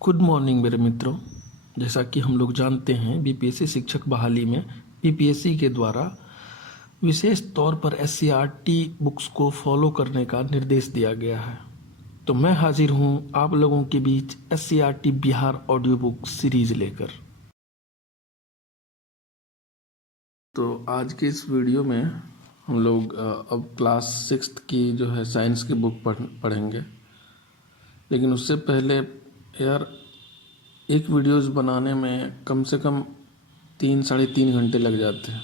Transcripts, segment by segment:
Good morning मेरे मित्रों। जैसा कि हम लोग जानते हैं, बीपीएससी शिक्षक बहाली में बीपीएससी के द्वारा विशेष तौर पर एससीईआरटी बुक्स को फॉलो करने का निर्देश दिया गया है। तो मैं हाजिर हूं आप लोगों के बीच SCERT Bihar audio book series लेकर। तो आज के इस वीडियो में हम लोग अब क्लास 6 की जो है साइंस की बुक पढ़ेंगे। लेकिन उससे पहले यार, एक वीडियोस बनाने में कम से कम 3 साढ़े 3 घंटे लग जाते हैं,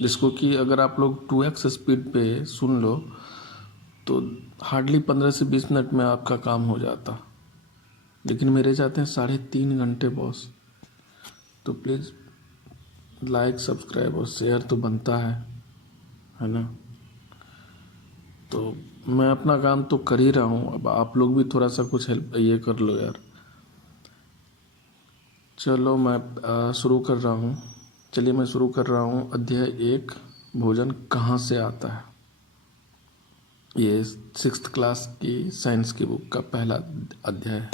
जिसको कि अगर आप लोग 2x स्पीड पे सुन लो तो हार्डली 15 से 20 मिनट में आपका काम हो जाता। लेकिन मेरे जाते हैं 3.5 घंटे बॉस। तो प्लीज़ लाइक सब्सक्राइब और शेयर तो बनता है ना। तो मैं अपना काम तो कर ही रहा हूँ, अब आप लोग भी थोड़ा सा कुछ हेल्प ये कर लो यार। चलो मैं शुरू कर रहा हूँ। चलिए मैं शुरू कर रहा हूँ। अध्याय 1, भोजन कहाँ से आता है। ये 6th क्लास की साइंस की बुक का पहला अध्याय है।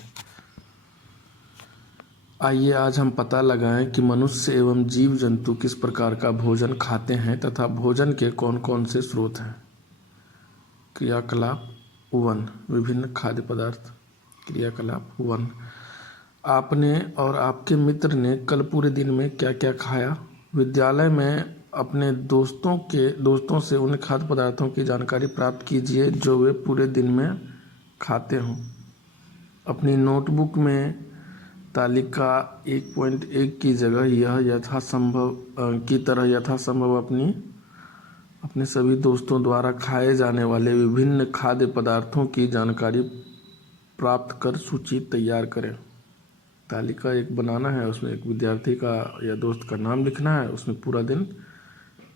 आइए आज हम पता लगाएं कि मनुष्य एवं जीव जंतु किस प्रकार का भोजन खाते हैं तथा भोजन के कौन कौन से स्रोत हैं। क्रियाकलाप 1, विभिन्न खाद्य पदार्थ। क्रियाकलाप 1, आपने और आपके मित्र ने कल पूरे दिन में क्या क्या खाया। विद्यालय में अपने दोस्तों से उन खाद्य पदार्थों की जानकारी प्राप्त कीजिए जो वे पूरे दिन में खाते हों। अपनी नोटबुक में तालिका 1.1 की जगह यह यथासंभव अपने सभी दोस्तों द्वारा खाए जाने वाले विभिन्न खाद्य पदार्थों की जानकारी प्राप्त कर सूची तैयार करें। तालिका एक बनाना है, उसमें एक विद्यार्थी का या दोस्त का नाम लिखना है, उसमें पूरा दिन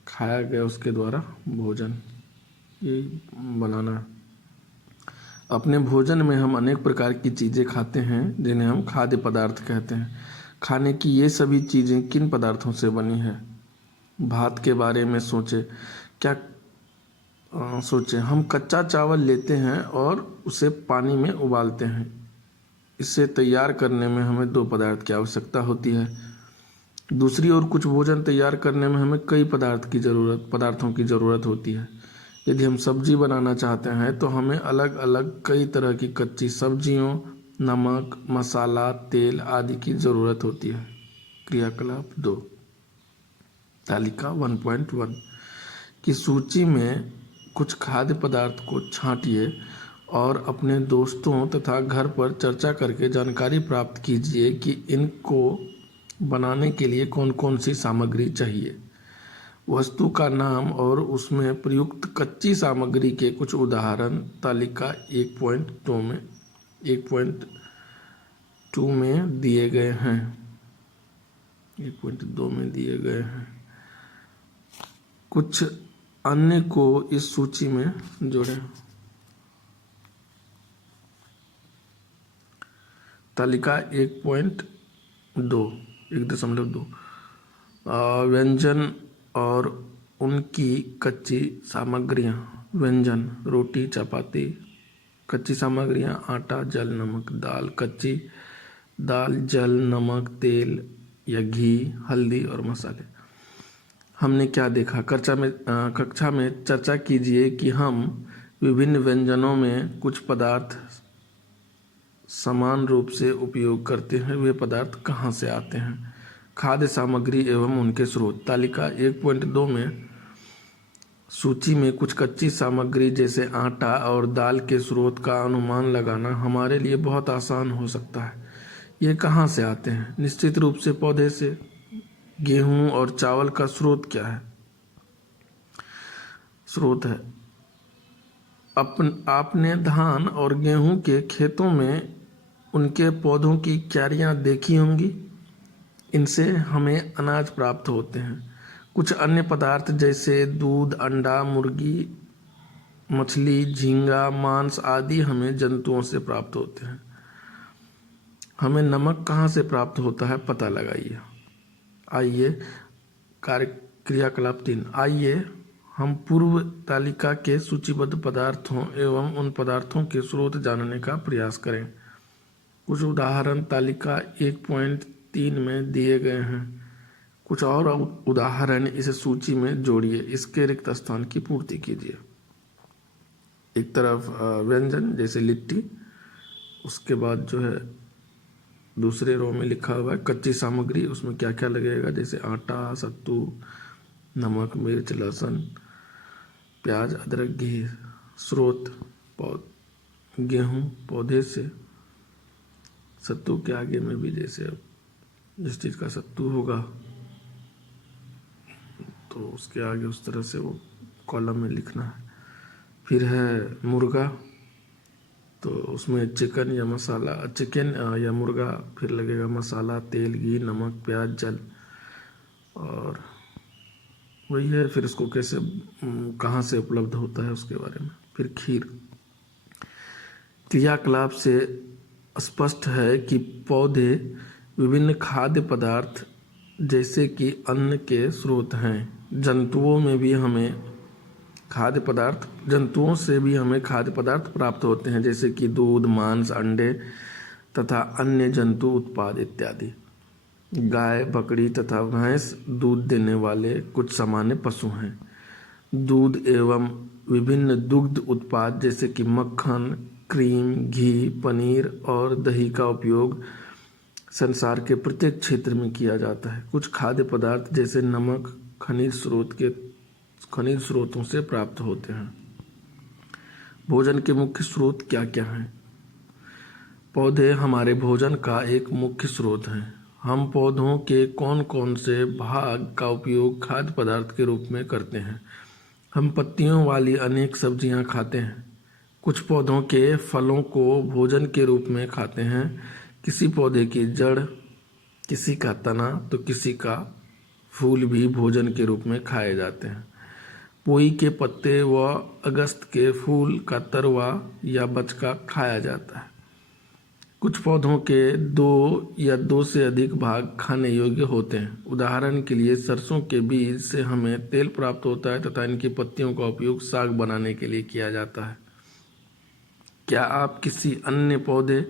खाया गया उसके द्वारा भोजन ये बनाना है। अपने भोजन में हम अनेक प्रकार की चीज़ें खाते हैं जिन्हें हम खाद्य पदार्थ कहते हैं। खाने की ये सभी चीज़ें किन पदार्थों से बनी है। भात के बारे में सोचें। हम कच्चा चावल लेते हैं और उसे पानी में उबालते हैं। इसे तैयार करने में हमें 2 पदार्थ की आवश्यकता होती है। दूसरी ओर कुछ भोजन तैयार करने में हमें कई पदार्थों की ज़रूरत होती है। यदि हम सब्जी बनाना चाहते हैं तो हमें अलग अलग कई तरह की कच्ची सब्जियों, नमक, मसाला, तेल आदि की ज़रूरत होती है। क्रियाकलाप 2, तालिका 1.1 की सूची में कुछ खाद्य पदार्थ को छांटिए और अपने दोस्तों तथा घर पर चर्चा करके जानकारी प्राप्त कीजिए कि इनको बनाने के लिए कौन कौन सी सामग्री चाहिए। वस्तु का नाम और उसमें प्रयुक्त कच्ची सामग्री के कुछ उदाहरण तालिका 1.2 में दिए गए हैं। 1.2 में दिए गए हैं। कुछ अन्य को इस सूची में जोड़ें। तालिका 1.2 1.2 व्यंजन और उनकी कच्ची सामग्रियाँ। व्यंजन: रोटी, चपाती। कच्ची सामग्रियाँ: आटा, जल, नमक। दाल: कच्ची दाल, जल, नमक, तेल या घी, हल्दी और मसाले। हमने क्या देखा। कक्षा में चर्चा कीजिए कि हम विभिन्न व्यंजनों में कुछ पदार्थ समान रूप से उपयोग करते हैं, वे पदार्थ कहाँ से आते हैं। खाद्य सामग्री एवं उनके स्रोत। तालिका 1.2 में सूची में कुछ कच्ची सामग्री जैसे आटा और दाल के स्रोत का अनुमान लगाना हमारे लिए बहुत आसान हो सकता है। ये कहाँ से आते हैं। निश्चित रूप से पौधे से। गेहूं और चावल का स्रोत क्या है। स्रोत है आपने धान और गेहूं के खेतों में उनके पौधों की क्यारियां देखी होंगी। इनसे हमें अनाज प्राप्त होते हैं। कुछ अन्य पदार्थ जैसे दूध, अंडा, मुर्गी, मछली, झींगा, मांस आदि हमें जंतुओं से प्राप्त होते हैं। हमें नमक कहाँ से प्राप्त होता है, पता लगाइए। आइए क्रियाकलाप 3, आइए हम पूर्व तालिका के सूचीबद्ध पदार्थों एवं उन पदार्थों के स्रोत जानने का प्रयास करें। कुछ उदाहरण तालिका 1.3 में दिए गए हैं। कुछ और उदाहरण इस सूची में जोड़िए, इसके रिक्त स्थान की पूर्ति कीजिए। एक तरफ व्यंजन जैसे लिट्टी, उसके बाद जो है दूसरे रो में लिखा हुआ है कच्ची सामग्री, उसमें क्या क्या लगेगा, जैसे आटा, सत्तू, नमक, मिर्च, लहसुन, प्याज, अदरक, घी। स्रोत गेहूँ पौधे से, सत्तू के आगे में भी जैसे जिस चीज़ का सत्तू होगा तो उसके आगे उस तरह से वो कॉलम में लिखना है। फिर है मुर्गा, तो उसमें चिकन या मसाला, चिकन या मुर्गा, फिर लगेगा मसाला, तेल, घी, नमक, प्याज, जल, और वही है। फिर इसको कैसे कहाँ से उपलब्ध होता है उसके बारे में। फिर खीर। क्रियाकलाप से स्पष्ट है कि पौधे विभिन्न खाद्य पदार्थ जैसे कि अन्न के स्रोत हैं। जंतुओं से भी हमें खाद्य पदार्थ प्राप्त होते हैं, जैसे कि दूध, मांस, अंडे तथा अन्य जंतु उत्पाद इत्यादि। गाय, बकरी तथा भैंस दूध देने वाले कुछ सामान्य पशु हैं। दूध एवं विभिन्न दुग्ध उत्पाद जैसे कि मक्खन, क्रीम, घी, पनीर और दही का उपयोग संसार के प्रत्येक क्षेत्र में किया जाता है। कुछ खाद्य पदार्थ जैसे नमक खनिज स्रोतों से प्राप्त होते हैं। भोजन के मुख्य स्रोत क्या क्या हैं? पौधे हमारे भोजन का एक मुख्य स्रोत हैं। हम पौधों के कौन कौन से भाग का उपयोग खाद्य पदार्थ के रूप में करते हैं? हम पत्तियों वाली अनेक सब्जियां खाते हैं। कुछ पौधों के फलों को भोजन के रूप में खाते हैं। किसी पौधे की जड़, किसी का तना तो किसी का फूल भी भोजन के रूप में खाए जाते हैं। पोई के पत्ते व अगस्त के फूल का तरवा या बचका खाया जाता है। कुछ पौधों के 2 या 2 से अधिक भाग खाने योग्य होते हैं। उदाहरण के लिए सरसों के बीज से हमें तेल प्राप्त होता है तथा इनकी पत्तियों का उपयोग साग बनाने के लिए किया जाता है। क्या आप किसी अन्य पौधे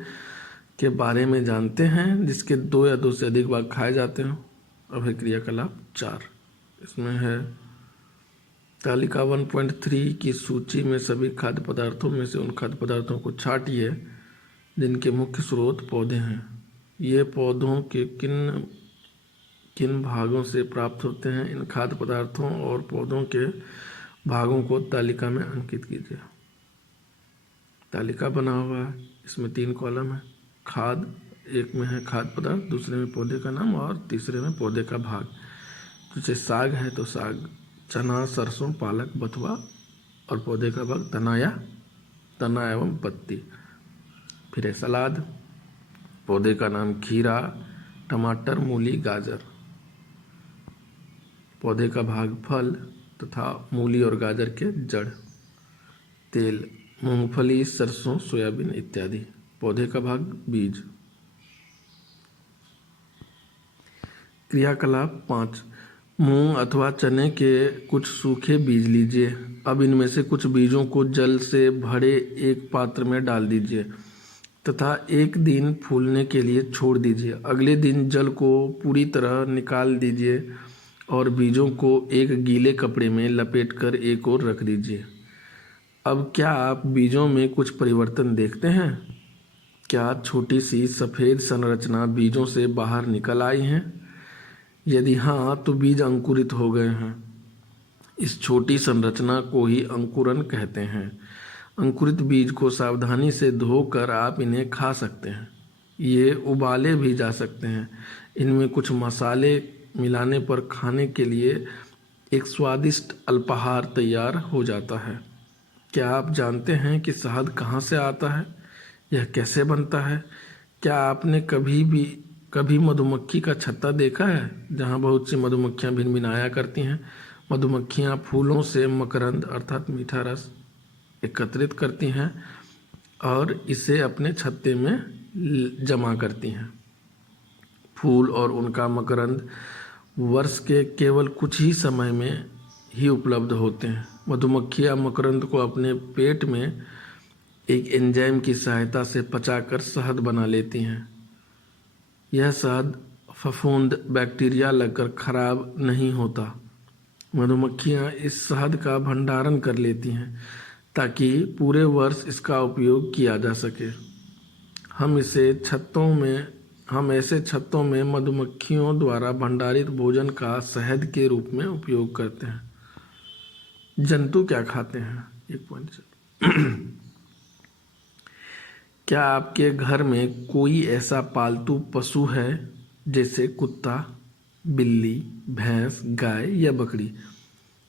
के बारे में जानते हैं जिसके 2 या 2 से अधिक भाग खाए जाते हों? अब है क्रियाकलाप 4। इसमें है तालिका 1.3 की सूची में सभी खाद्य पदार्थों में से उन खाद्य पदार्थों को छांटिए जिनके मुख्य स्रोत पौधे हैं। ये पौधों के किन किन भागों से प्राप्त होते हैं? इन खाद्य पदार्थों और पौधों के भागों को तालिका में अंकित कीजिए। तालिका बना हुआ है, इसमें 3 कॉलम है। खाद, एक में है खाद्य पदार्थ, दूसरे में पौधे का नाम और तीसरे में पौधे का भाग। जैसे साग है तो साग, चना, सरसों, पालक, बथुआ, और पौधे का भाग तना एवं पत्ती। फिर है सलाद, पौधे का नाम खीरा, टमाटर, मूली, गाजर। पौधे का भाग फल तथा मूली और गाजर के जड़। तेल, मूंगफली, सरसों, सोयाबीन इत्यादि। पौधे का भाग बीज। क्रियाकलाप 5। मूंग अथवा चने के कुछ सूखे बीज लीजिए। अब इनमें से कुछ बीजों को जल से भरे एक पात्र में डाल दीजिए तथा 1 दिन फूलने के लिए छोड़ दीजिए। अगले दिन जल को पूरी तरह निकाल दीजिए और बीजों को एक गीले कपड़े में लपेटकर एक ओर रख दीजिए। अब क्या आप बीजों में कुछ परिवर्तन देखते हैं? क्या छोटी सी सफ़ेद संरचना बीजों से बाहर निकल आई हैं? यदि हाँ, तो बीज अंकुरित हो गए हैं। इस छोटी संरचना को ही अंकुरन कहते हैं। अंकुरित बीज को सावधानी से धोकर आप इन्हें खा सकते हैं। ये उबाले भी जा सकते हैं। इनमें कुछ मसाले मिलाने पर खाने के लिए एक स्वादिष्ट अल्पाहार तैयार हो जाता है। क्या आप जानते हैं कि शहद कहाँ से आता है? यह कैसे बनता है? क्या आपने कभी मधुमक्खी का छत्ता देखा है जहाँ बहुत सी मधुमक्खियाँ भिनभिनाया करती हैं? मधुमक्खियाँ फूलों से मकरंद अर्थात मीठा रस एकत्रित करती हैं और इसे अपने छत्ते में जमा करती हैं। फूल और उनका मकरंद वर्ष के केवल कुछ ही समय में ही उपलब्ध होते हैं। मधुमक्खियाँ मकरंद को अपने पेट में एक एंजाइम की सहायता से पचाकर शहद बना लेती हैं। यह शहद फफूंद बैक्टीरिया लगकर खराब नहीं होता। मधुमक्खियाँ इस शहद का भंडारण कर लेती हैं ताकि पूरे वर्ष इसका उपयोग किया जा सके। हम ऐसे छत्तों में मधुमक्खियों द्वारा भंडारित भोजन का शहद के रूप में उपयोग करते हैं। जंतु क्या खाते हैं? एक पॉइंट से क्या आपके घर में कोई ऐसा पालतू पशु है जैसे कुत्ता, बिल्ली, भैंस, गाय या बकरी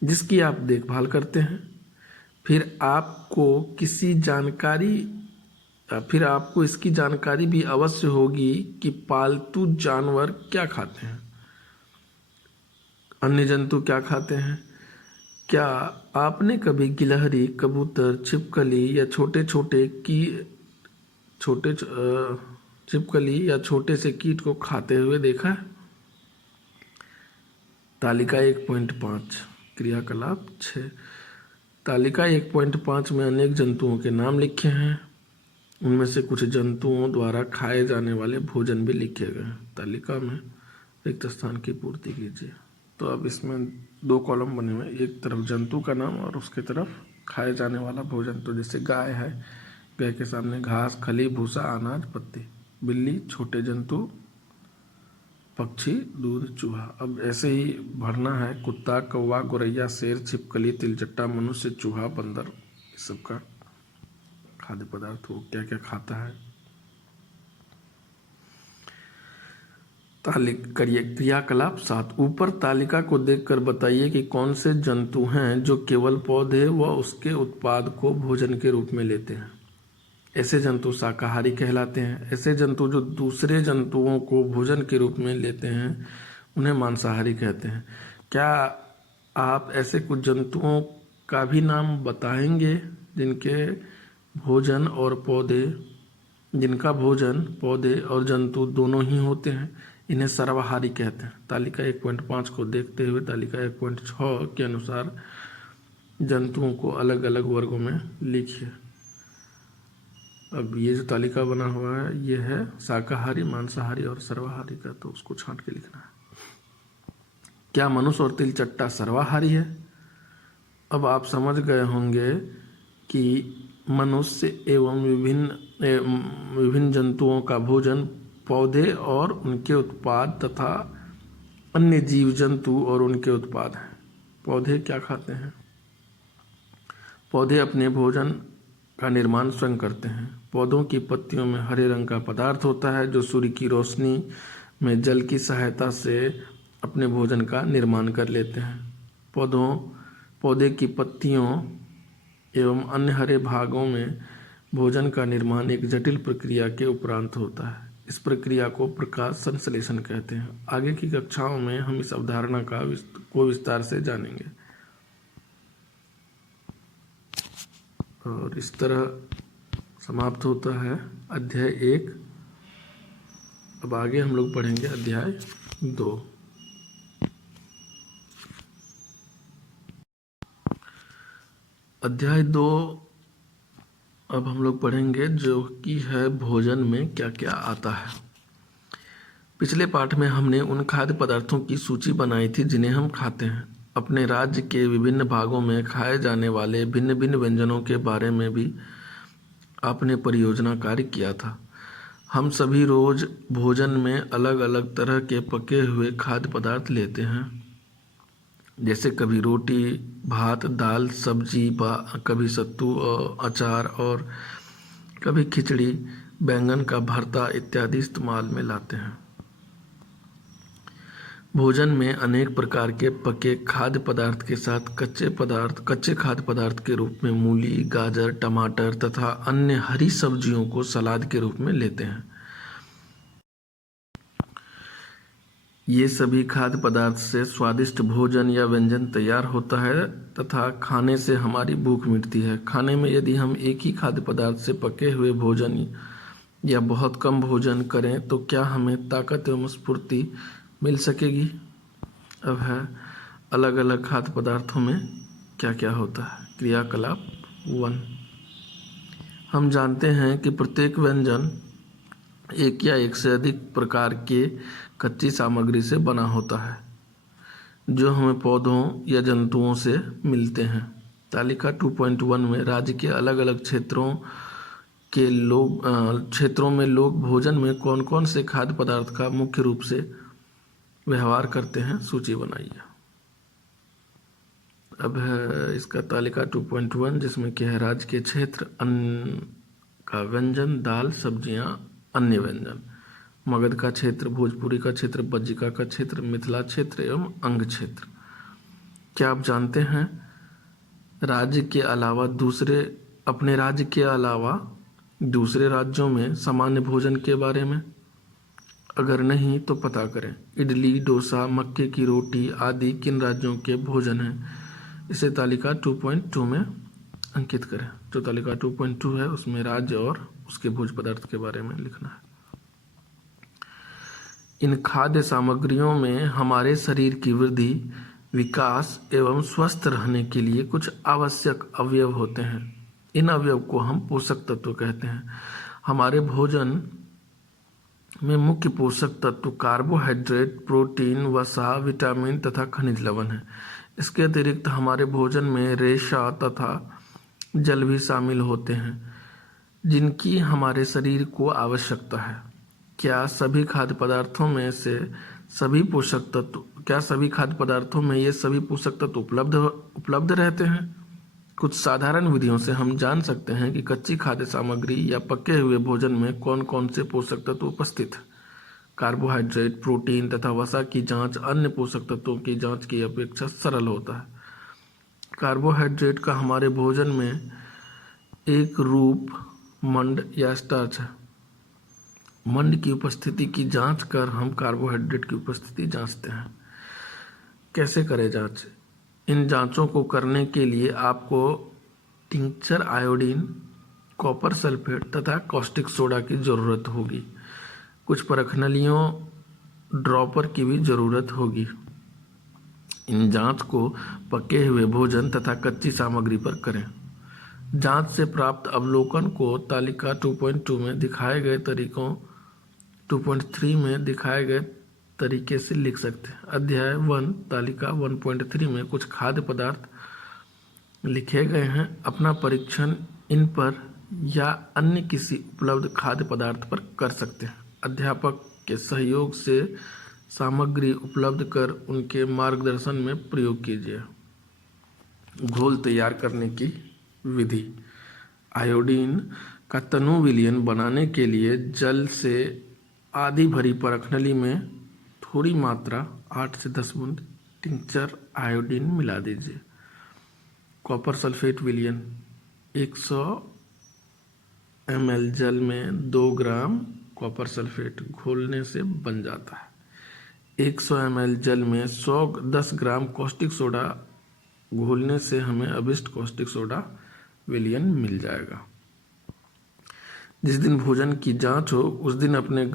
जिसकी आप देखभाल करते हैं? फिर आपको इसकी जानकारी भी अवश्य होगी कि पालतू जानवर क्या खाते हैं, अन्य जंतु क्या खाते हैं। क्या आपने कभी गिलहरी, कबूतर, छिपकली या छोटे से कीट को खाते हुए देखा है? तालिका 1.5 क्रियाकलाप 6। तालिका 1.5 में अनेक जंतुओं के नाम लिखे हैं। उनमें से कुछ जंतुओं द्वारा खाए जाने वाले भोजन भी लिखे गए हैं। तालिका में रिक्त स्थान की पूर्ति कीजिए। तो अब इसमें 2 कॉलम बने हुए हैं, एक तरफ जंतु का नाम और उसके तरफ खाए जाने वाला भोजन। तो जैसे गाय है, गाय के सामने घास, खली, भूसा, अनाज, पत्ती। बिल्ली छोटे जंतु, पक्षी, दूध, चूहा। अब ऐसे ही भरना है। कुत्ता, कौवा, गोरैया, शेर, छिपकली, तिलचट्टा, मनुष्य, चूहा, बंदर, इस सब का खाद्य पदार्थ वो क्या क्या खाता है। क्रियाकलाप 7। ऊपर तालिका को देखकर बताइए कि कौन से जंतु हैं जो केवल पौधे व उसके उत्पाद को भोजन के रूप में लेते हैं। ऐसे जंतु शाकाहारी कहलाते हैं। ऐसे जंतु जो दूसरे जंतुओं को भोजन के रूप में लेते हैं उन्हें मांसाहारी कहते हैं। क्या आप ऐसे कुछ जंतुओं का भी नाम बताएंगे जिनका भोजन पौधे और जंतु दोनों ही होते हैं? इन्हें सर्वाहारी कहते हैं। तालिका 1.5 को देखते हुए तालिका 1.6 के अनुसार जंतुओं को अलग अलग वर्गों में लिखिए। अब ये जो तालिका बना हुआ है ये है शाकाहारी, मांसाहारी और सर्वाहारी का, तो उसको छांट के लिखना है। क्या मनुष्य और तिलचट्टा सर्वाहारी है? अब आप समझ गए होंगे कि मनुष्य एवं विभिन्न जंतुओं का भोजन पौधे और उनके उत्पाद तथा अन्य जीव जंतु और उनके उत्पाद हैं। पौधे क्या खाते हैं? पौधे अपने भोजन का निर्माण स्वयं करते हैं। पौधों की पत्तियों में हरे रंग का पदार्थ होता है जो सूर्य की रोशनी में जल की सहायता से अपने भोजन का निर्माण कर लेते हैं। पौधे की पत्तियों एवं अन्य हरे भागों में भोजन का निर्माण एक जटिल प्रक्रिया के उपरांत होता है। इस प्रक्रिया को प्रकाश संश्लेषण कहते हैं। आगे की कक्षाओं में हम इस अवधारणा को विस्तार से जानेंगे। और इस तरह समाप्त होता है अध्याय 1। अब आगे हम लोग पढ़ेंगे अध्याय 2। अध्याय 2 अब हम लोग पढ़ेंगे जो कि है भोजन में क्या क्या आता है। पिछले पाठ में हमने उन खाद्य पदार्थों की सूची बनाई थी जिन्हें हम खाते हैं। अपने राज्य के विभिन्न भागों में खाए जाने वाले भिन्न भिन्न व्यंजनों के बारे में भी आपने परियोजना कार्य किया था। हम सभी रोज भोजन में अलग अलग तरह के पके हुए खाद्य पदार्थ लेते हैं, जैसे कभी रोटी, भात, दाल, सब्जी, कभी सत्तू और अचार और कभी खिचड़ी, बैंगन का भरता इत्यादि इस्तेमाल में लाते हैं। भोजन में अनेक प्रकार के पके खाद्य पदार्थ के साथ कच्चे खाद्य पदार्थ के रूप में मूली, गाजर, टमाटर तथा अन्य हरी सब्जियों को सलाद के रूप में लेते हैं। ये सभी खाद्य पदार्थ से स्वादिष्ट भोजन या व्यंजन तैयार होता है तथा खाने से हमारी भूख मिटती है। खाने में यदि हम एक ही खाद्य पदार्थ से पके हुए भोजन या बहुत कम भोजन करें तो क्या हमें ताकत एवं स्फूर्ति मिल सकेगी? अब है अलग अलग खाद्य पदार्थों में क्या क्या होता है। क्रियाकलाप 1। हम जानते हैं कि प्रत्येक व्यंजन एक या एक से अधिक प्रकार के कच्ची सामग्री से बना होता है जो हमें पौधों या जंतुओं से मिलते हैं। तालिका 2.1 में राज्य के अलग अलग क्षेत्रों में लोग भोजन में कौन कौन से खाद्य पदार्थ का मुख्य रूप से व्यवहार करते हैं, सूची बनाइए। अब है इसका तालिका 2.1 जिसमें कि है राज्य के क्षेत्र, अन्न का व्यंजन, दाल, सब्जियां, अन्य व्यंजन, मगध का क्षेत्र, भोजपुरी का क्षेत्र, बज्जिका का क्षेत्र, मिथिला क्षेत्र एवं अंग क्षेत्र। क्या आप जानते हैं अपने राज्य के अलावा दूसरे राज्यों में सामान्य भोजन के बारे में? अगर नहीं तो पता करें। इडली, डोसा, मक्के की रोटी आदि किन राज्यों के भोजन हैं? इसे तालिका 2.2 में अंकित करें। जो तालिका 2.2 है उसमें राज्य और उसके भोज्य पदार्थ के बारे में लिखना है। इन खाद्य सामग्रियों में हमारे शरीर की वृद्धि, विकास एवं स्वस्थ रहने के लिए कुछ आवश्यक अवयव होते हैं। इन अवयव को हम पोषक तत्व कहते हैं। हमारे भोजन में मुख्य पोषक तत्व कार्बोहाइड्रेट, प्रोटीन, वसा, विटामिन तथा खनिज लवण है। इसके अतिरिक्त हमारे भोजन में रेशा तथा जल भी शामिल होते हैं जिनकी हमारे शरीर को आवश्यकता है। क्या सभी खाद्य पदार्थों में ये सभी पोषक तत्व उपलब्ध रहते हैं? कुछ साधारण विधियों से हम जान सकते हैं कि कच्ची खाद्य सामग्री या पके हुए भोजन में कौन कौन से पोषक तत्व उपस्थित हैं। कार्बोहाइड्रेट, प्रोटीन तथा वसा की जांच अन्य पोषक तत्वों की जांच की अपेक्षा सरल होता है। कार्बोहाइड्रेट का हमारे भोजन में एक रूप मंड या स्टार्च है। मंड की उपस्थिति की जांच कर हम कार्बोहाइड्रेट की उपस्थिति जांचते हैं। कैसे करें जांच? इन जांचों को करने के लिए आपको टिंचर आयोडीन, कॉपर सल्फेट तथा कॉस्टिक सोडा की ज़रूरत होगी। कुछ परखनलियों ड्रॉपर की भी ज़रूरत होगी। इन जांच को पके हुए भोजन तथा कच्ची सामग्री पर करें। जांच से प्राप्त अवलोकन को तालिका 2.2 में दिखाए गए तरीकों 2.3 में दिखाए गए तरीके से लिख सकते हैं। अध्याय 1 तालिका 1.3 में कुछ खाद्य पदार्थ लिखे गए हैं। अपना परीक्षण इन पर या अन्य किसी उपलब्ध खाद्य पदार्थ पर कर सकते हैं। अध्यापक के सहयोग से सामग्री उपलब्ध कर उनके मार्गदर्शन में प्रयोग कीजिए। घोल तैयार करने की विधि। आयोडीन का तनु विलयन बनाने के लिए जल से आधी भरी परखनली में थोड़ी मात्रा 8 से 10 बूंद टिंचर आयोडीन मिला दीजिए। कॉपर सल्फेट विलयन 100 ml जल में 2 ग्राम कॉपर सल्फेट घोलने से बन जाता है। 100 ml जल में 10 ग्राम कॉस्टिक सोडा घोलने से हमें अभिष्ट कॉस्टिक सोडा विलयन मिल जाएगा। जिस दिन भोजन की जांच हो उस दिन अपने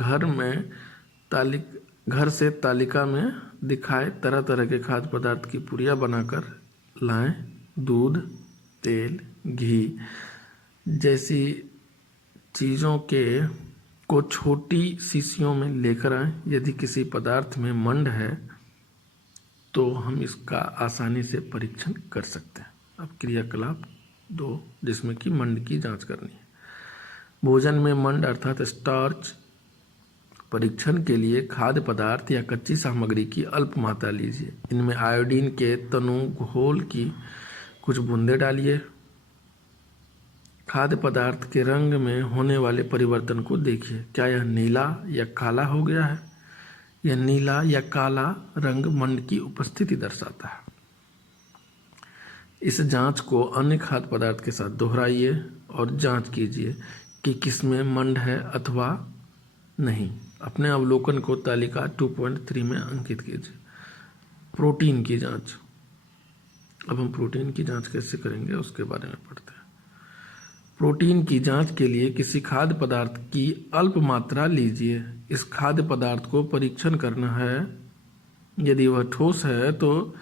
घर से तालिका में दिखाए तरह तरह के खाद्य पदार्थ की पुड़िया बनाकर लाएं। दूध, तेल, घी जैसी चीज़ों को छोटी शीशियों में लेकर आएं। यदि किसी पदार्थ में मंड है तो हम इसका आसानी से परीक्षण कर सकते हैं। अब क्रियाकलाप 2 जिसमें कि मंड की जांच करनी है। भोजन में मंड अर्थात स्टार्च परीक्षण के लिए खाद्य पदार्थ या कच्ची सामग्री की अल्प मात्रा लीजिए। इनमें आयोडीन के तनु घोल की कुछ बूंदें डालिए। खाद्य पदार्थ के रंग में होने वाले परिवर्तन को देखिए। क्या यह नीला या काला हो गया है? यह नीला या काला रंग मंड की उपस्थिति दर्शाता है। इस जांच को अन्य खाद्य पदार्थ के साथ दोहराइए और जांच कीजिए कि किसमें मंड है अथवा नहीं। अपने अवलोकन को तालिका 2.3 में अंकित कीजिए। प्रोटीन की जांच। अब हम प्रोटीन की जांच कैसे करेंगे उसके बारे में पढ़ते हैं। प्रोटीन की जांच के लिए किसी खाद्य पदार्थ की अल्प मात्रा लीजिए। इस खाद्य पदार्थ को परीक्षण करना है। यदि वह ठोस है तो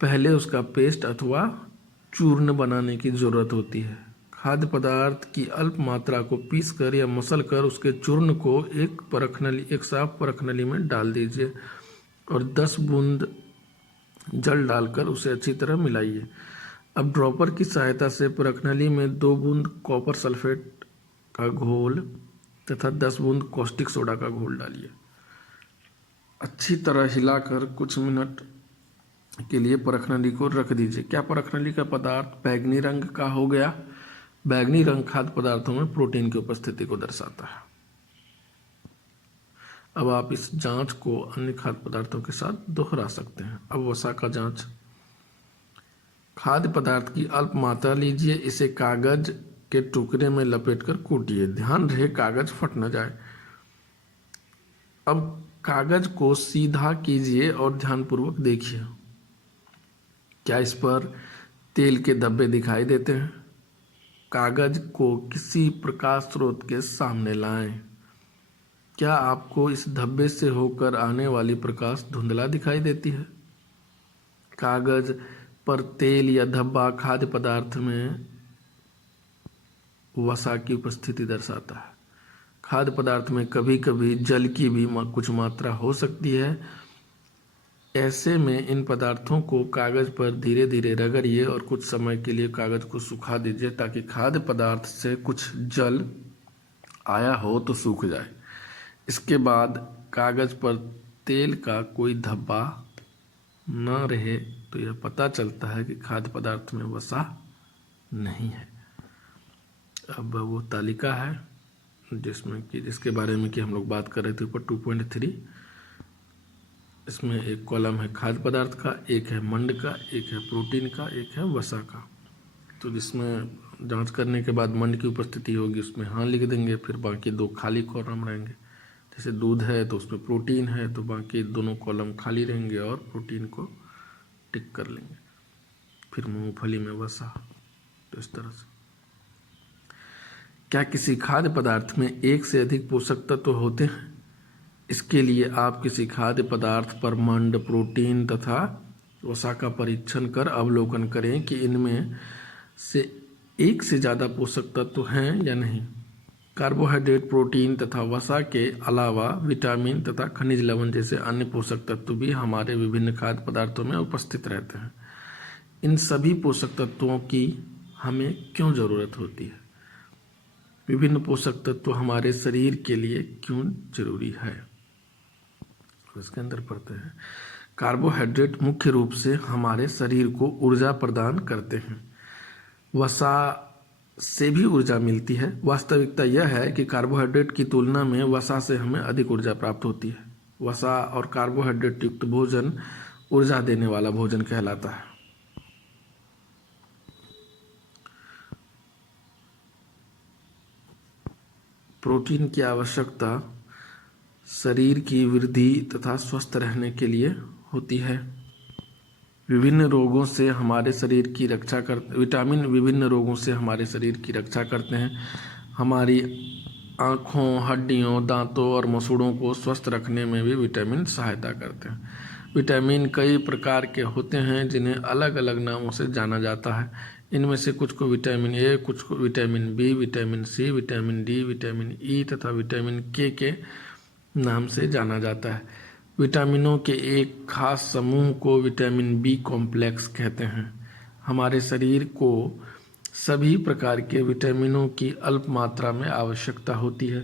पहले उसका पेस्ट अथवा चूर्ण बनाने की ज़रूरत होती है। खाद्य पदार्थ की अल्प मात्रा को पीसकर या मसलकर उसके चूर्ण को एक साफ परखनली में डाल दीजिए और 10 बूंद जल डालकर उसे अच्छी तरह मिलाइए। अब ड्रॉपर की सहायता से परखनली में 2 बूंद कॉपर सल्फेट का घोल तथा 10 बूंद कॉस्टिक सोडा का घोल डालिए। अच्छी तरह हिलाकर कुछ मिनट के लिए परखनली को रख दीजिए। क्या परखनली का पदार्थ बैंगनी रंग का हो गया? बैंगनी रंग खाद्य पदार्थों में प्रोटीन की उपस्थिति को दर्शाता है। अब आप इस जांच को अन्य खाद्य पदार्थों के साथ दोहरा सकते हैं। अब वसा का जांच। खाद्य पदार्थ की अल्प मात्रा लीजिए, इसे कागज के टुकड़े में लपेटकर कूटिए। ध्यान रहे कागज फट न जाए। अब कागज को सीधा कीजिए और ध्यानपूर्वक देखिए, क्या इस पर तेल के धब्बे दिखाई देते हैं? कागज को किसी प्रकाश स्रोत के सामने लाएं। क्या आपको इस धब्बे से होकर आने वाली प्रकाश धुंधला दिखाई देती है? कागज पर तेल या धब्बा खाद्य पदार्थ में वसा की उपस्थिति दर्शाता है। खाद्य पदार्थ में कभी कभी जल की भी कुछ मात्रा हो सकती है। ऐसे में इन पदार्थों को कागज पर धीरे धीरे रगड़िए और कुछ समय के लिए कागज को सुखा दीजिए ताकि खाद्य पदार्थ से कुछ जल आया हो तो सूख जाए। इसके बाद कागज पर तेल का कोई धब्बा न रहे तो यह पता चलता है कि खाद्य पदार्थ में वसा नहीं है। अब वो तालिका है जिसके बारे में कि हम लोग बात कर रहे थे ऊपर 2.3। इसमें एक कॉलम है खाद्य पदार्थ का, एक है मंड का, एक है प्रोटीन का, एक है वसा का। तो जिसमें जांच करने के बाद मंड की उपस्थिति होगी उसमें हाँ लिख देंगे, फिर बाकी 2 खाली कॉलम रहेंगे। जैसे दूध है तो उसमें प्रोटीन है तो बाकी दोनों कॉलम खाली रहेंगे और प्रोटीन को टिक कर लेंगे। फिर मूंगफली में वसा। तो इस तरह से क्या किसी खाद्य पदार्थ में एक से अधिक पोषक तत्व होते हैं? इसके लिए आप किसी खाद्य पदार्थ पर मंड, प्रोटीन तथा वसा का परीक्षण कर अवलोकन करें कि इनमें से एक से ज़्यादा पोषक तत्व हैं या नहीं। कार्बोहाइड्रेट, प्रोटीन तथा वसा के अलावा विटामिन तथा खनिज लवण जैसे अन्य पोषक तत्व भी हमारे विभिन्न खाद्य पदार्थों में उपस्थित रहते हैं। इन सभी पोषक तत्वों की हमें क्यों ज़रूरत होती है? विभिन्न पोषक तत्व हमारे शरीर के लिए क्यों जरूरी है? इसके अंदर पढ़ते हैं। कार्बोहाइड्रेट मुख्य रूप से हमारे शरीर को ऊर्जा प्रदान करते हैं। वसा से भी ऊर्जा मिलती है। वास्तविकता यह है कि कार्बोहाइड्रेट की तुलना में वसा से हमें अधिक ऊर्जा प्राप्त होती है। वसा और कार्बोहाइड्रेट युक्त भोजन ऊर्जा देने वाला भोजन कहलाता है। प्रोटीन की आवश्यकता शरीर की वृद्धि तथा स्वस्थ रहने के लिए होती है। विभिन्न रोगों से हमारे शरीर की रक्षा विटामिन विभिन्न रोगों से हमारे शरीर की रक्षा करते हैं। हमारी आँखों, हड्डियों, दांतों और मसूड़ों को स्वस्थ रखने में भी विटामिन सहायता करते हैं। विटामिन कई प्रकार के होते हैं जिन्हें अलग अलग नामों से जाना जाता है। इनमें से कुछ को विटामिन ए, कुछ को vitamin B, vitamin C, vitamin D, vitamin E तथा विटामिन के नाम से जाना जाता है। विटामिनों के एक खास समूह को विटामिन बी कॉम्प्लेक्स कहते हैं। हमारे शरीर को सभी प्रकार के विटामिनों की अल्प मात्रा में आवश्यकता होती है।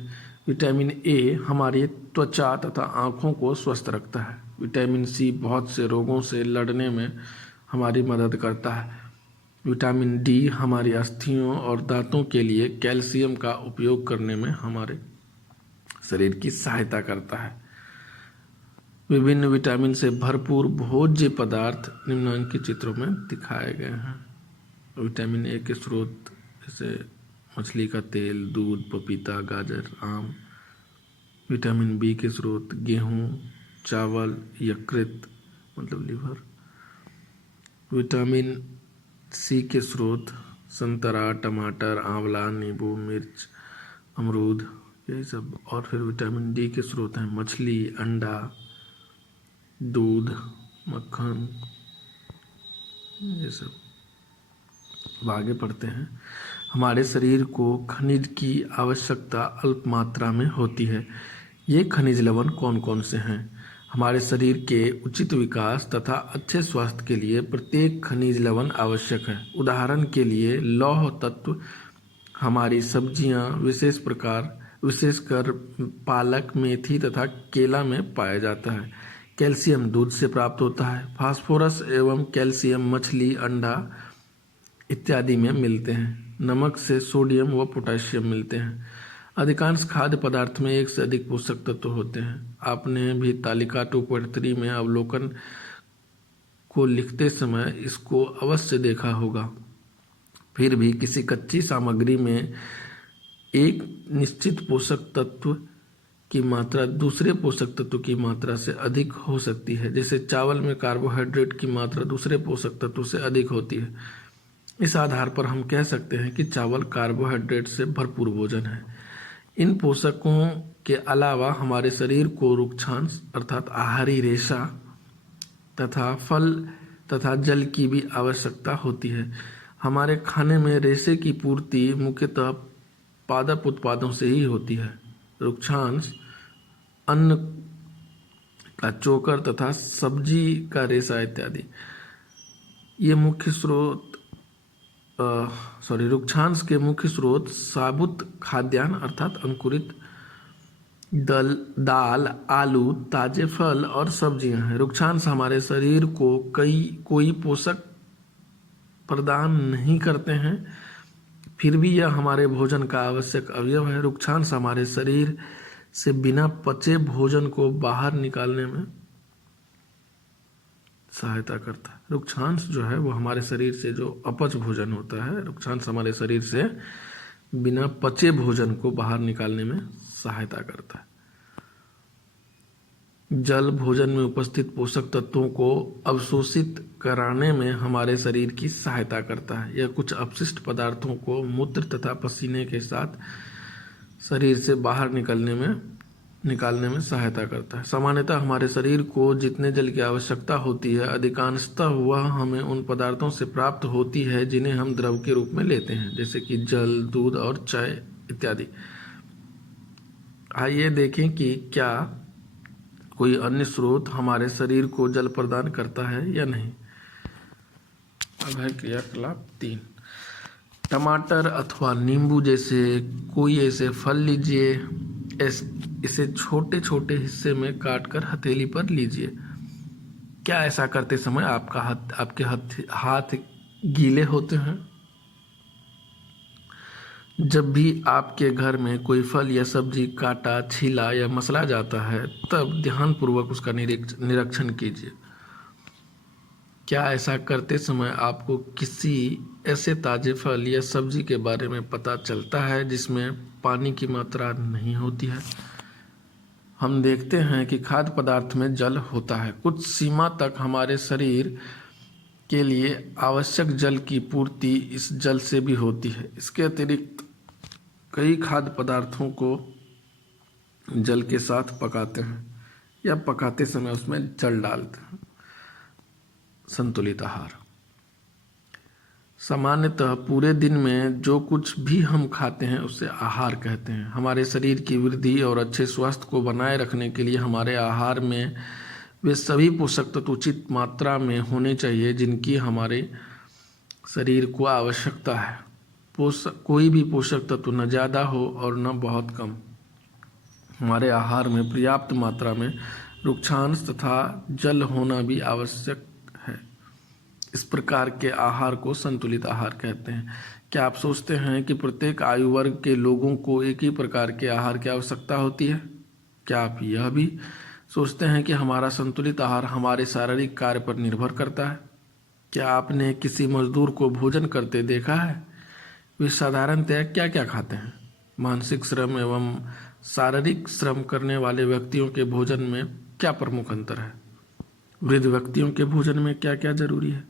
विटामिन ए हमारी त्वचा तथा आँखों को स्वस्थ रखता है। विटामिन सी बहुत से रोगों से लड़ने में हमारी मदद करता है। विटामिन डी हमारी अस्थियों और दांतों के लिए कैल्शियम का उपयोग करने में हमारे शरीर की सहायता करता है। विभिन्न विटामिन से भरपूर भोज्य पदार्थ निम्नलिखित चित्रों में दिखाए गए हैं। विटामिन ए के स्रोत जैसे मछली का तेल, दूध, पपीता, गाजर, आम। विटामिन बी के स्रोत गेहूँ, चावल, यकृत मतलब लिवर। विटामिन सी के स्रोत संतरा, टमाटर, आंवला, नींबू, मिर्च, अमरूद, यही सब। और फिर विटामिन डी के स्रोत हैं मछली, अंडा, दूध, मक्खन, ये सब। अब आगे पढ़ते हैं। हमारे शरीर को खनिज की आवश्यकता अल्प मात्रा में होती है। ये खनिज लवण कौन कौन से हैं? हमारे शरीर के उचित विकास तथा अच्छे स्वास्थ्य के लिए प्रत्येक खनिज लवण आवश्यक है। उदाहरण के लिए लौह तत्व हमारी सब्जियां विशेषकर पालक, मेथी तथा केला में पाया जाता है। कैल्शियम दूध से प्राप्त होता है। फास्फोरस एवं कैल्शियम मछली, अंडा इत्यादि में मिलते हैं। नमक से सोडियम व पोटेशियम मिलते हैं। अधिकांश खाद्य पदार्थ में एक से अधिक पोषक तत्व होते हैं। आपने भी तालिका 2.3 में अवलोकन को लिखते समय इसको अवश्य देखा होगा। फिर भी किसी कच्ची सामग्री में एक निश्चित पोषक तत्व की मात्रा दूसरे पोषक तत्व की मात्रा से अधिक हो सकती है। जैसे चावल में कार्बोहाइड्रेट की मात्रा दूसरे पोषक तत्व से अधिक होती है। इस आधार पर हम कह सकते हैं कि चावल कार्बोहाइड्रेट से भरपूर भोजन है। इन पोषकों के अलावा हमारे शरीर को रुक्षांश अर्थात आहारी रेशा तथा फल तथा जल की भी आवश्यकता होती है। हमारे खाने में रेशे की पूर्ति मुख्यतः पादप उत्पादों से ही होती है। रुक्षांश अन्न का चोकर तथा सब्जी का रेशा इत्यादि ये मुख्य स्रोत रुक्षांश के मुख्य स्रोत साबुत खाद्यान्न अर्थात अंकुरित दाल, आलू, ताजे फल और सब्जियां हैं। रुक्षांश हमारे शरीर को कोई पोषक प्रदान नहीं करते हैं, फिर भी यह हमारे भोजन का आवश्यक अवयव है। रुक्षांश हमारे शरीर से बिना पचे भोजन को बाहर निकालने में सहायता करता है। रुक्षांश जो है वो हमारे शरीर से जो अपच भोजन होता है, रुक्षांश हमारे शरीर से बिना पचे भोजन को बाहर निकालने में सहायता करता है। जल भोजन में उपस्थित पोषक तत्वों को अवशोषित कराने में हमारे शरीर की सहायता करता है। यह कुछ अपशिष्ट पदार्थों को मूत्र तथा पसीने के साथ शरीर से बाहर निकालने में सहायता करता है। सामान्यतः हमारे शरीर को जितने जल की आवश्यकता होती है, अधिकांशतः वह हमें उन पदार्थों से प्राप्त होती है जिन्हें हम द्रव के रूप में लेते हैं, जैसे कि जल, दूध और चाय इत्यादि। आइए देखें कि क्या कोई अन्य स्रोत हमारे शरीर को जल प्रदान करता है या नहीं। अब है क्रियाकलाप 3। टमाटर अथवा नींबू जैसे कोई ऐसे फल लीजिए, इसे छोटे छोटे हिस्से में काटकर हथेली पर लीजिए। क्या ऐसा करते समय आपके हाथ गीले होते हैं? जब भी आपके घर में कोई फल या सब्जी काटा, छीला या मसला जाता है, तब ध्यानपूर्वक उसका निरीक्षण कीजिए। क्या ऐसा करते समय आपको किसी ऐसे ताजे फल या सब्जी के बारे में पता चलता है जिसमें पानी की मात्रा नहीं होती है? हम देखते हैं कि खाद्य पदार्थ में जल होता है। कुछ सीमा तक हमारे शरीर के लिए आवश्यक जल की पूर्ति इस जल से भी होती है। इसके अतिरिक्त कई खाद्य पदार्थों को जल के साथ पकाते हैं या पकाते समय उसमें जल डालते हैं। संतुलित आहार। सामान्यतः पूरे दिन में जो कुछ भी हम खाते हैं उसे आहार कहते हैं। हमारे शरीर की वृद्धि और अच्छे स्वास्थ्य को बनाए रखने के लिए हमारे आहार में वे सभी पोषक तत्व उचित मात्रा में होने चाहिए जिनकी हमारे शरीर को आवश्यकता है। कोई भी पोषक तत्व न ज़्यादा हो और न बहुत कम। हमारे आहार में पर्याप्त मात्रा में रुक्षांश तथा जल होना भी आवश्यक है। इस प्रकार के आहार को संतुलित आहार कहते हैं। क्या आप सोचते हैं कि प्रत्येक आयु वर्ग के लोगों को एक ही प्रकार के आहार की आवश्यकता होती है? क्या आप यह भी सोचते हैं कि हमारा संतुलित आहार हमारे शारीरिक कार्य पर निर्भर करता है? क्या आपने किसी मजदूर को भोजन करते देखा है? वे साधारणतः क्या क्या खाते हैं? मानसिक श्रम एवं शारीरिक श्रम करने वाले व्यक्तियों के भोजन में क्या प्रमुख अंतर है? वृद्ध व्यक्तियों के भोजन में क्या क्या जरूरी है?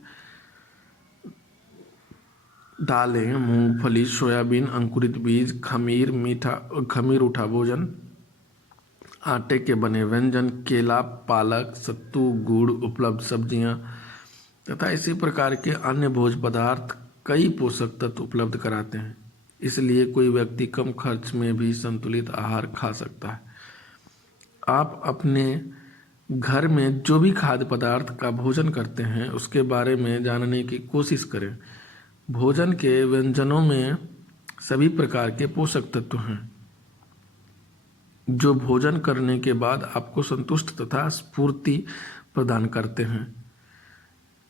दालें, मूंगफली, सोयाबीन, अंकुरित बीज, खमीर उठा भोजन, आटे के बने व्यंजन, केला, पालक, सत्तू, गुड़, उपलब्ध सब्जियां तथा इसी प्रकार के अन्य भोज्य पदार्थ कई पोषक तत्व उपलब्ध कराते हैं। इसलिए कोई व्यक्ति कम खर्च में भी संतुलित आहार खा सकता है। आप अपने घर में जो भी खाद्य पदार्थ का भोजन करते हैं उसके बारे में जानने की कोशिश करें। भोजन के व्यंजनों में सभी प्रकार के पोषक तत्व हैं जो भोजन करने के बाद आपको संतुष्ट तथा स्फूर्ति प्रदान करते हैं,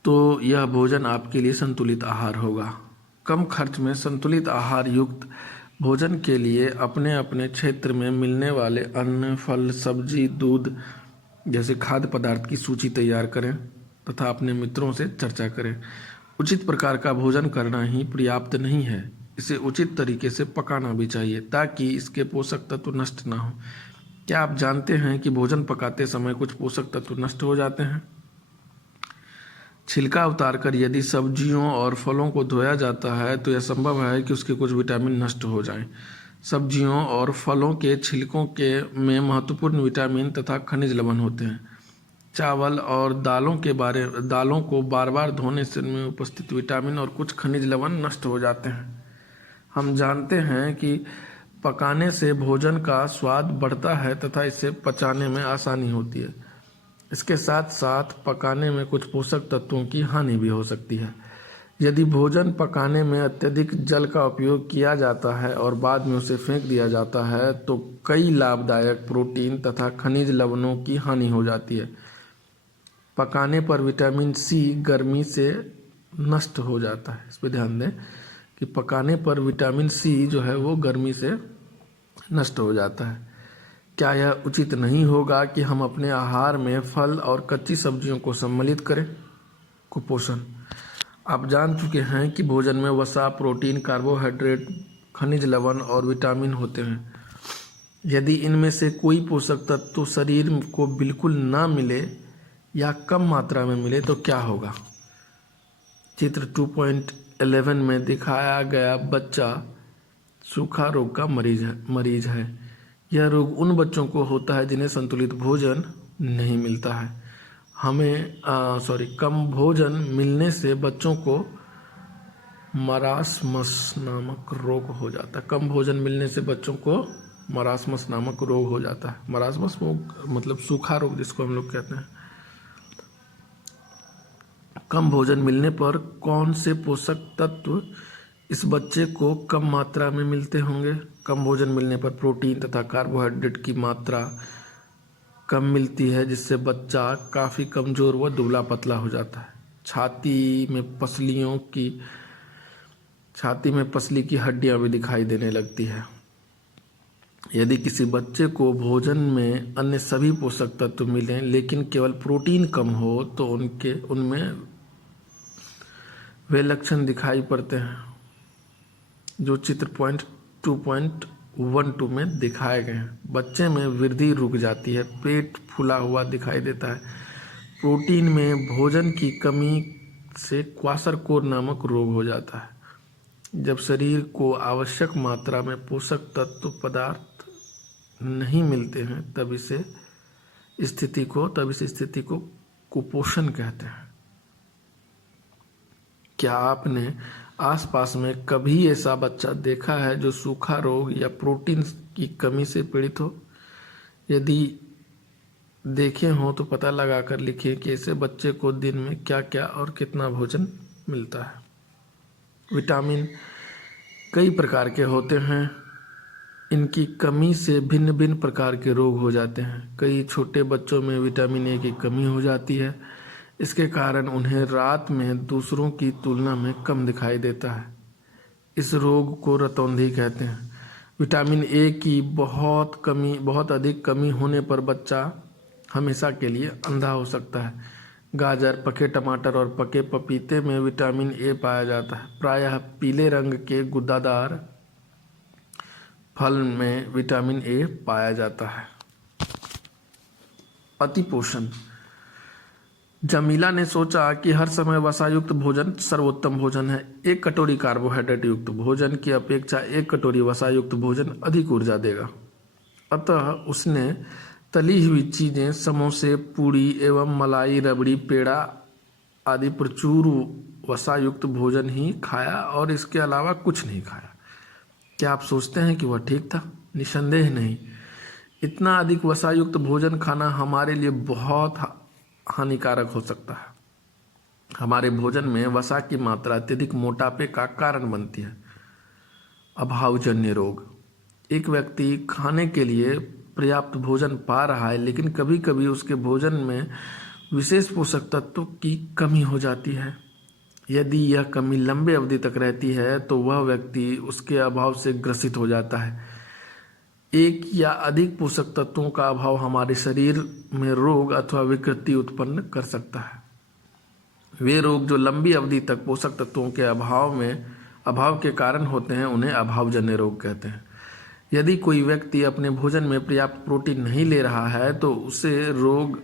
तो यह भोजन आपके लिए संतुलित आहार होगा। कम खर्च में संतुलित आहार युक्त भोजन के लिए अपने अपने क्षेत्र में मिलने वाले अन्न, फल, सब्जी, दूध जैसे खाद्य पदार्थ की सूची तैयार करें तथा अपने मित्रों से चर्चा करें। उचित प्रकार का भोजन करना ही पर्याप्त नहीं है, इसे उचित तरीके से पकाना भी चाहिए ताकि इसके पोषक तत्व नष्ट ना हो। क्या आप जानते हैं कि भोजन पकाते समय कुछ पोषक तत्व नष्ट हो जाते हैं? छिलका उतारकर यदि सब्जियों और फलों को धोया जाता है तो यह संभव है कि उसके कुछ विटामिन नष्ट हो जाएं। सब्जियों और फलों के छिलकों के में महत्वपूर्ण विटामिन तथा खनिज लवण होते हैं। चावल और दालों को बार बार धोने से उनमें उपस्थित विटामिन और कुछ खनिज लवण नष्ट हो जाते हैं। हम जानते हैं कि पकाने से भोजन का स्वाद बढ़ता है तथा इसे पचाने में आसानी होती है। इसके साथ साथ पकाने में कुछ पोषक तत्वों की हानि भी हो सकती है। यदि भोजन पकाने में अत्यधिक जल का उपयोग किया जाता है और बाद में उसे फेंक दिया जाता है तो कई लाभदायक प्रोटीन तथा खनिज लवणों की हानि हो जाती है। पकाने पर विटामिन सी गर्मी से नष्ट हो जाता है। इस पर ध्यान दें कि पकाने पर विटामिन सी जो है वो गर्मी से नष्ट हो जाता है। क्या यह उचित नहीं होगा कि हम अपने आहार में फल और कच्ची सब्जियों को सम्मिलित करें? कुपोषण। आप जान चुके हैं कि भोजन में वसा, प्रोटीन, कार्बोहाइड्रेट, खनिज लवण और विटामिन होते हैं। यदि इनमें से कोई पोषक तत्व शरीर को बिल्कुल ना मिले या कम मात्रा में मिले तो क्या होगा? चित्र 2.11 में दिखाया गया बच्चा सूखा रोग का मरीज है। यह रोग उन बच्चों को होता है जिन्हें संतुलित भोजन नहीं मिलता है। कम भोजन मिलने से बच्चों को मरासमस नामक रोग हो जाता है। कम भोजन मिलने से बच्चों को मरासमस नामक रोग हो जाता है। मरासमस मतलब सूखा रोग जिसको हम लोग कहते हैं। कम भोजन मिलने पर कौन से पोषक तत्व इस बच्चे को कम मात्रा में मिलते होंगे? कम भोजन मिलने पर प्रोटीन तथा कार्बोहाइड्रेट की मात्रा कम मिलती है जिससे बच्चा काफ़ी कमज़ोर व दुबला पतला हो जाता है। छाती में पसली की हड्डियां भी दिखाई देने लगती है। यदि किसी बच्चे को भोजन में अन्य सभी पोषक तत्व मिलें लेकिन केवल प्रोटीन कम हो तो उनमें वे लक्षण दिखाई पड़ते हैं जो चित्र 2.12 में दिखाए गए हैं। बच्चे में वृद्धि रुक जाती है, पेट फूला हुआ दिखाई देता है। प्रोटीन में भोजन की कमी से क्वाशरकोर नामक रोग हो जाता है। जब शरीर को आवश्यक मात्रा में पोषक तत्व पदार्थ नहीं मिलते हैं तब इस स्थिति को कुपोषण कहते हैं। क्या आपने आसपास में कभी ऐसा बच्चा देखा है जो सूखा रोग या प्रोटीन की कमी से पीड़ित हो? यदि देखे हो तो पता लगाकर लिखें कि ऐसे बच्चे को दिन में क्या क्या और कितना भोजन मिलता है। विटामिन कई प्रकार के होते हैं। इनकी कमी से भिन्न भिन्न प्रकार के रोग हो जाते हैं। कई छोटे बच्चों में विटामिन ए की कमी हो जाती है। इसके कारण उन्हें रात में दूसरों की तुलना में कम दिखाई देता है। इस रोग को रतौंधी कहते हैं। विटामिन ए की बहुत अधिक कमी होने पर बच्चा हमेशा के लिए अंधा हो सकता है। गाजर, पके टमाटर और पके पपीते में विटामिन ए पाया जाता है। प्रायः पीले रंग के गुद्दादार फल में विटामिन ए पाया जाता है। अतिपोषण। जमीला ने सोचा कि हर समय वसायुक्त भोजन सर्वोत्तम भोजन है। एक कटोरी कार्बोहाइड्रेट युक्त भोजन की अपेक्षा एक कटोरी वसायुक्त भोजन अधिक ऊर्जा देगा। अतः उसने तली हुई चीज़ें, समोसे, पूड़ी एवं मलाई, रबड़ी, पेड़ा आदि प्रचुर वसायुक्त भोजन ही खाया और इसके अलावा कुछ नहीं खाया। क्या आप सोचते हैं कि वह ठीक था? निसंदेह नहीं। इतना अधिक वसायुक्त भोजन खाना हमारे लिए बहुत हानिकारक हो सकता है। हमारे भोजन में वसा की मात्रा अत्यधिक मोटापे का कारण बनती है। अभावजन्य रोग। एक व्यक्ति खाने के लिए पर्याप्त भोजन पा रहा है, लेकिन कभी कभी उसके भोजन में विशेष पोषक तत्वों की कमी हो जाती है। यदि यह कमी लंबे अवधि तक रहती है तो वह व्यक्ति उसके अभाव से ग्रसित हो जाता है। एक या अधिक पोषक तत्वों का अभाव हमारे शरीर में रोग अथवा विकृति उत्पन्न कर सकता है। वे रोग जो लंबी अवधि तक पोषक तत्वों के अभाव के कारण होते हैं उन्हें अभावजन्य रोग कहते हैं। यदि कोई व्यक्ति अपने भोजन में पर्याप्त प्रोटीन नहीं ले रहा है तो उसे रोग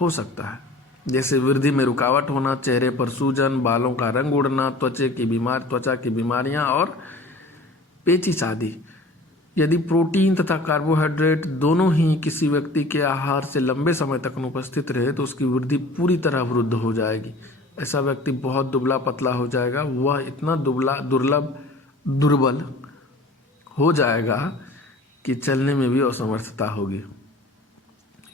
हो सकता है, जैसे वृद्धि में रुकावट होना, चेहरे पर सूजन, बालों का रंग उड़ना, त्वचा की बीमारियां और पेचिश आदि। यदि प्रोटीन तथा कार्बोहाइड्रेट दोनों ही किसी व्यक्ति के आहार से लंबे समय तक अनुपस्थित रहे तो उसकी वृद्धि पूरी तरह अवरुद्ध हो जाएगी। ऐसा व्यक्ति बहुत दुबला पतला हो जाएगा। वह इतना दुर्बल हो जाएगा कि चलने में भी असमर्थता होगी।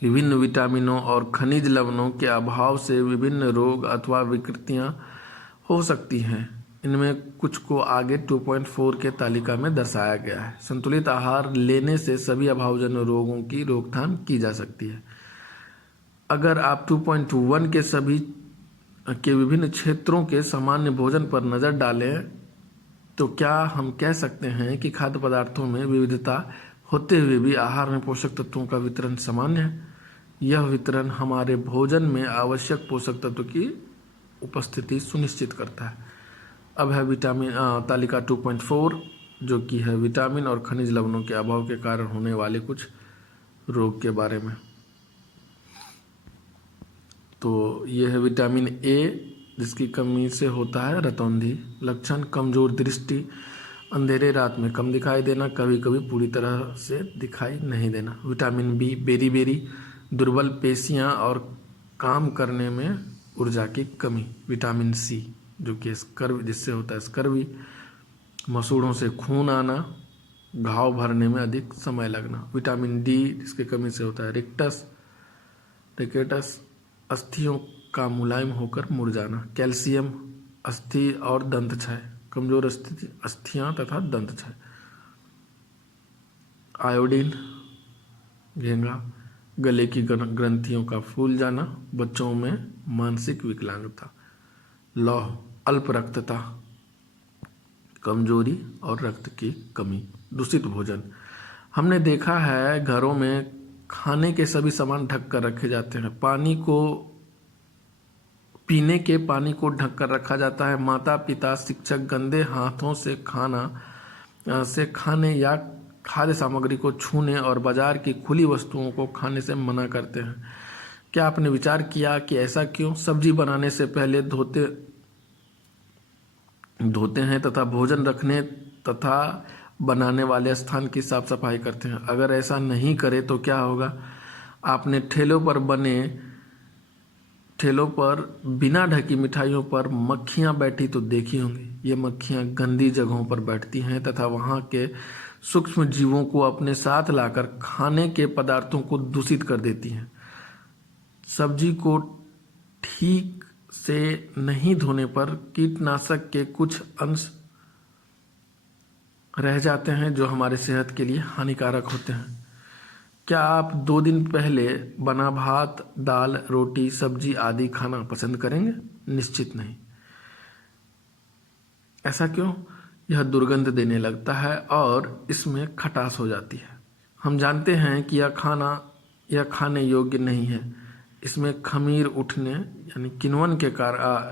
विभिन्न विटामिनों और खनिज लवणों के अभाव से विभिन्न रोग अथवा विकृतियां हो सकती हैं। इनमें कुछ को आगे 2.4 के तालिका में दर्शाया गया है। संतुलित आहार लेने से सभी अभावजन्य रोगों की रोकथाम की जा सकती है। अगर आप 2.1 के विभिन्न क्षेत्रों के सामान्य भोजन पर नज़र डालें तो क्या हम कह सकते हैं कि खाद्य पदार्थों में विविधता होते हुए भी आहार में पोषक तत्वों का वितरण सामान्य है? यह वितरण हमारे भोजन में आवश्यक पोषक तत्व की उपस्थिति सुनिश्चित करता है। अब है विटामिन तालिका 2.4 जो कि है विटामिन और खनिज लवणों के अभाव के कारण होने वाले कुछ रोग के बारे में। तो यह है विटामिन ए जिसकी कमी से होता है रतौंधी। लक्षण: कमजोर दृष्टि, अंधेरे रात में कम दिखाई देना, कभी कभी पूरी तरह से दिखाई नहीं देना। विटामिन बी बेरी, दुर्बल पेशियां और काम करने में ऊर्जा की कमी। विटामिन सी जो कि स्कर्वी, जिससे होता है स्कर्वी, मसूड़ों से खून आना, घाव भरने में अधिक समय लगना। विटामिन डी जिसकी कमी से होता है रिकेटस, अस्थियों का मुलायम होकर मुड़ जाना। कैल्शियम, अस्थि और दंत क्षय, कमजोर अस्थियां तथा दंत क्षय। आयोडीन, घेंगा, गले की ग्रंथियों का फूल जाना, बच्चों में मानसिक विकलांगता। लौह, अल्प रक्तता, कमजोरी और रक्त की कमी। दूषित भोजन। हमने देखा है घरों में खाने के सभी सामान ढक कर रखे जाते हैं। पीने के पानी को ढक कर रखा जाता है। माता पिता, शिक्षक गंदे हाथों से खाने या खाद्य सामग्री को छूने और बाजार की खुली वस्तुओं को खाने से मना करते हैं। क्या आपने विचार किया कि ऐसा क्यों? सब्जी बनाने से पहले धोते हैं तथा भोजन रखने तथा बनाने वाले स्थान की साफ सफाई करते हैं। अगर ऐसा नहीं करें तो क्या होगा? आपने ठेलों पर बिना ढकी मिठाइयों पर मक्खियां बैठी तो देखी होंगी। ये मक्खियां गंदी जगहों पर बैठती हैं तथा वहां के सूक्ष्म जीवों को अपने साथ लाकर खाने के पदार्थों को दूषित कर देती हैं। सब्जी को ठीक से नहीं धोने पर कीटनाशक के कुछ अंश रह जाते हैं जो हमारे सेहत के लिए हानिकारक होते हैं। क्या आप 2 दिन पहले बना भात, दाल, रोटी, सब्जी आदि खाना पसंद करेंगे? निश्चित नहीं। ऐसा क्यों? यह दुर्गंध देने लगता है और इसमें खटास हो जाती है। हम जानते हैं कि यह खाने योग्य नहीं है। इसमें खमीर उठने यानी किण्वन के कारण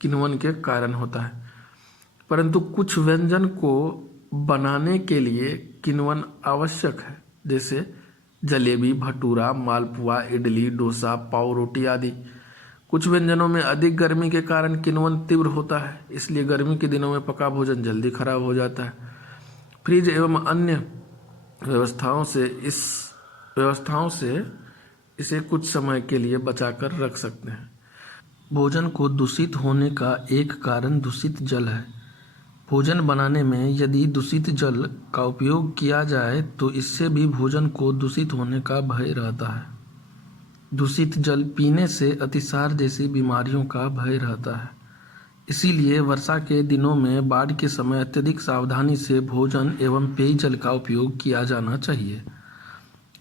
किण्वन के कारण होता है। परंतु कुछ व्यंजन को बनाने के लिए किण्वन आवश्यक है, जैसे जलेबी, भटूरा, मालपुआ, इडली, डोसा, पाव रोटी आदि। कुछ व्यंजनों में अधिक गर्मी के कारण किण्वन तीव्र होता है, इसलिए गर्मी के दिनों में पका भोजन जल्दी खराब हो जाता है। फ्रिज एवं अन्य व्यवस्थाओं से इसे कुछ समय के लिए बचाकर रख सकते हैं। भोजन को दूषित होने का एक कारण दूषित जल है। भोजन बनाने में यदि दूषित जल का उपयोग किया जाए तो इससे भी भोजन को दूषित होने का भय रहता है। दूषित जल पीने से अतिसार जैसी बीमारियों का भय रहता है। इसीलिए वर्षा के दिनों में बाढ़ के समय अत्यधिक सावधानी से भोजन एवं पेयजल का उपयोग किया जाना चाहिए।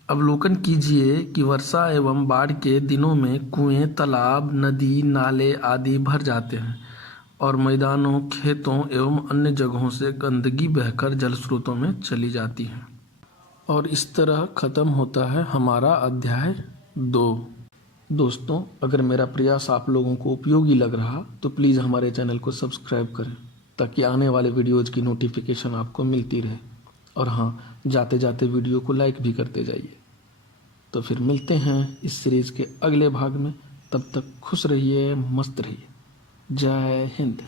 अवलोकन कीजिए कि वर्षा एवं बाढ़ के दिनों में कुएं, तालाब, नदी, नाले आदि भर जाते हैं और मैदानों, खेतों एवं अन्य जगहों से गंदगी बहकर जल स्रोतों में चली जाती है। और इस तरह ख़त्म होता है हमारा अध्याय 2। दोस्तों, अगर मेरा प्रयास आप लोगों को उपयोगी लग रहा तो प्लीज़ हमारे चैनल को सब्सक्राइब करें ताकि आने वाले वीडियोज़ की नोटिफिकेशन आपको मिलती रहे। और हाँ, जाते जाते वीडियो को लाइक भी करते जाइए। तो फिर मिलते हैं इस सीरीज़ के अगले भाग में। तब तक खुश रहिए, मस्त रहिए। जय हिंद।